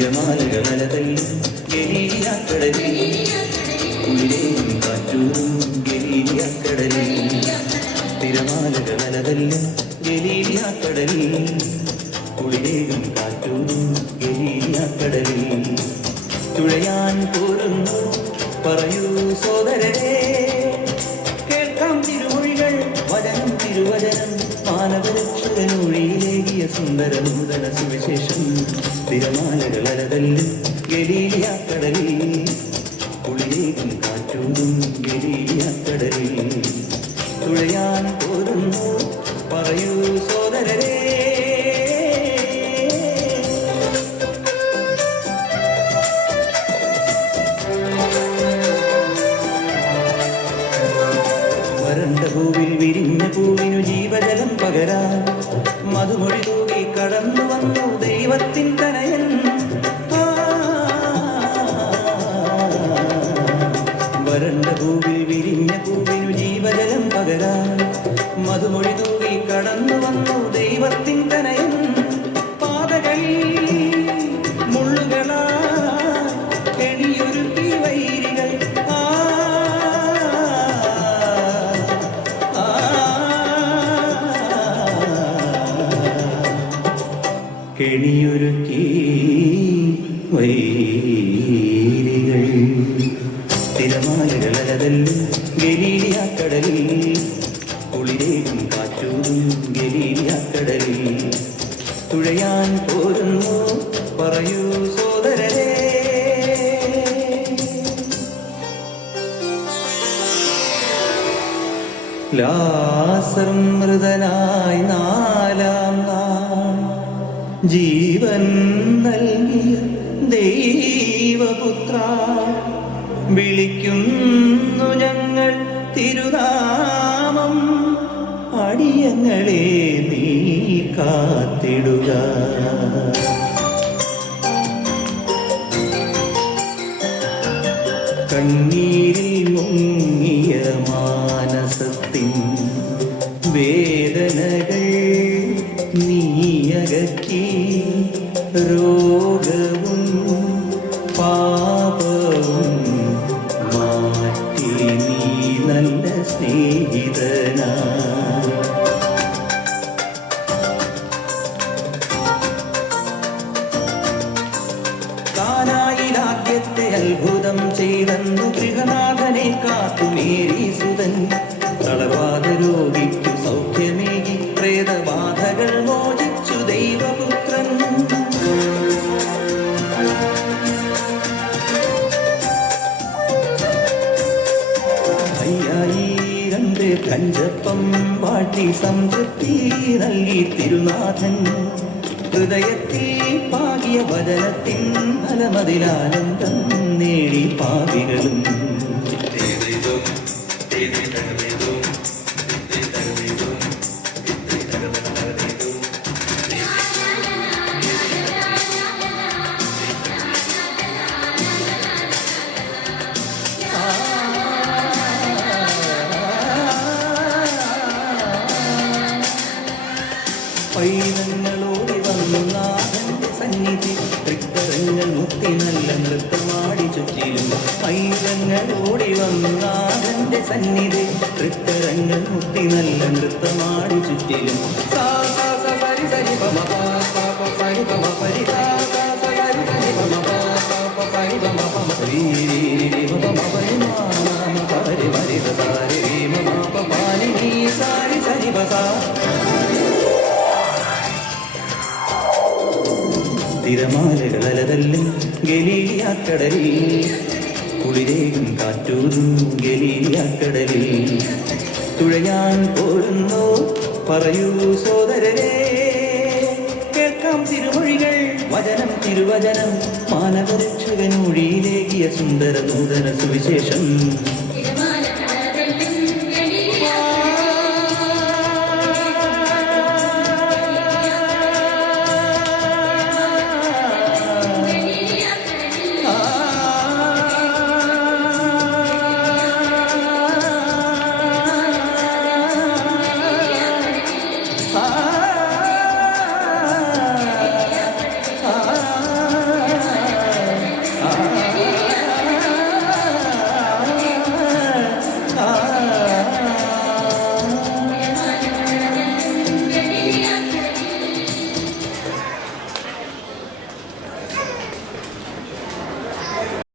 തിരമാലകളലതല്ലും ഗലീലിയാക്കടലിൽ കുളിരേയും കാറ്റൂരും ഗലീലിയാക്കടലിൽ തിരമാലകളലതല്ലും ഗലീലിയാക്കടലിൽ കുളിരേയും കാറ്റൂരും ഗലീലിയാക്കടലിൽ തുഴയാൻ പോരുന്നു പറയൂ സോദരരെ കേൾക്കാം തിരുമൊഴികൾ വചനം തിരുവചനം മാനവരക്ഷകനൊഴിയിലേകിയ സുന്ദര നൂതന സുവിശേഷം തിരമാലകളലതല്ലും ഗലീലിയാക്കടലിൽ കുളിരേകും കാറ്റൂരും ഗലീലിയാക്കടലിൽ തുഴയാൻ പോരുന്നു പറയൂ സോദരരെ വരണ്ട പൂവിൽ വിരിഞ്ഞ പൂവിനു ജീവജലം പകരാൻ മധുമൊഴി തൂകി കടന്നു വന്നു ദൈവത്തിൻ തനയൻ വരണ്ട പൂവിൽ വിരിഞ്ഞ പൂവിനു ജീവജലം പകരാൻ മധുമൊഴി തൂകി കടന്നു വന്നു ദൈവത്തിൻ തനയൻ പാതകളിൽ മുള്ളുകളാ കെണിയൊരുക്കി വൈരികൾ കെണിയൊരുക്കി വൈരികൾ തിരമാലകളലതല്ലും ഗലീലിയാക്കടലിൽ കുളിരേകും കാറ്റൂരും ഗലീലിയാക്കടലിൽ തുഴയാൻ പോരുന്നു പറയൂ സോദരരെ ലാസർ മൃതനായി നാലാം നാൾ ജീവൻ നൽകിയ ദൈവപുത്ര വിളിക്കുന്നു ഞങ്ങൾ തിരുനാമം അടിയങ്ങളെ നീ കാത്തിടുക കണ്ണീരിൽ മുങ്ങിയ മാനസത്തിൻ വേദനകൾ നീയകറ്റി രോഗവും പാപവും മാറ്റി നീ നല്ല സ്നേഹിതനാ കാനായിലാദ്യത്തെ അത്ഭുതം ചെയ്തെന്നു ഗൃഹനാഥനെ കാത്തുമേരി സുതൻ തളവാദ രോഗിക്കു സൗഖ്യമേകി പ്രേതബാധകൾ മോചിച്ചു ദൈവപുത്രൻ അയ്യായിരം പേർ കഞ്ചപ്പം വാട്ടി സംതൃപ്തി നൽകി തിരുനാഥൻ ഹൃദയത്തിൽ പാകിയ വചനത്തിൻ ഫലമതിലാനന്ദം നേടി പാപികളും പൈതങ്ങളോടി വന്നു നാഥന്റെ സന്നിധി തൃക്കരങ്ങൾ മുത്തി നല്ല നൃത്തമാടി ചുറ്റിലും പൈതങ്ങളോടി വന്നു നാഥന്റെ സന്നിധി തൃക്കരങ്ങൾ മുത്തി നല്ല നൃത്തമാടി ചുറ്റിലും സരി സരി പമ പാപ സരി പമ പരി സരി സരി പമ പാപ സരി പമ പമ ശ്രീ പമ പരി മാമ പരി പരി സരി മമ പപാനി സരി സരി പസ തിരമാലകളലതല്ലും ഗലീലിയാക്കടലിൽ കുളിരേകും കാറ്റൂരും ഗലീലിയാക്കടലിൽ തുഴയാൻ പോരുന്നു പറയൂ സോദരരെ കേൾക്കാം തിരുമൊഴികൾ വചനം തിരുവചനം മാനവരക്ഷകനൊഴിയിലേകിയ സുന്ദര നൂതന സുവിശേഷം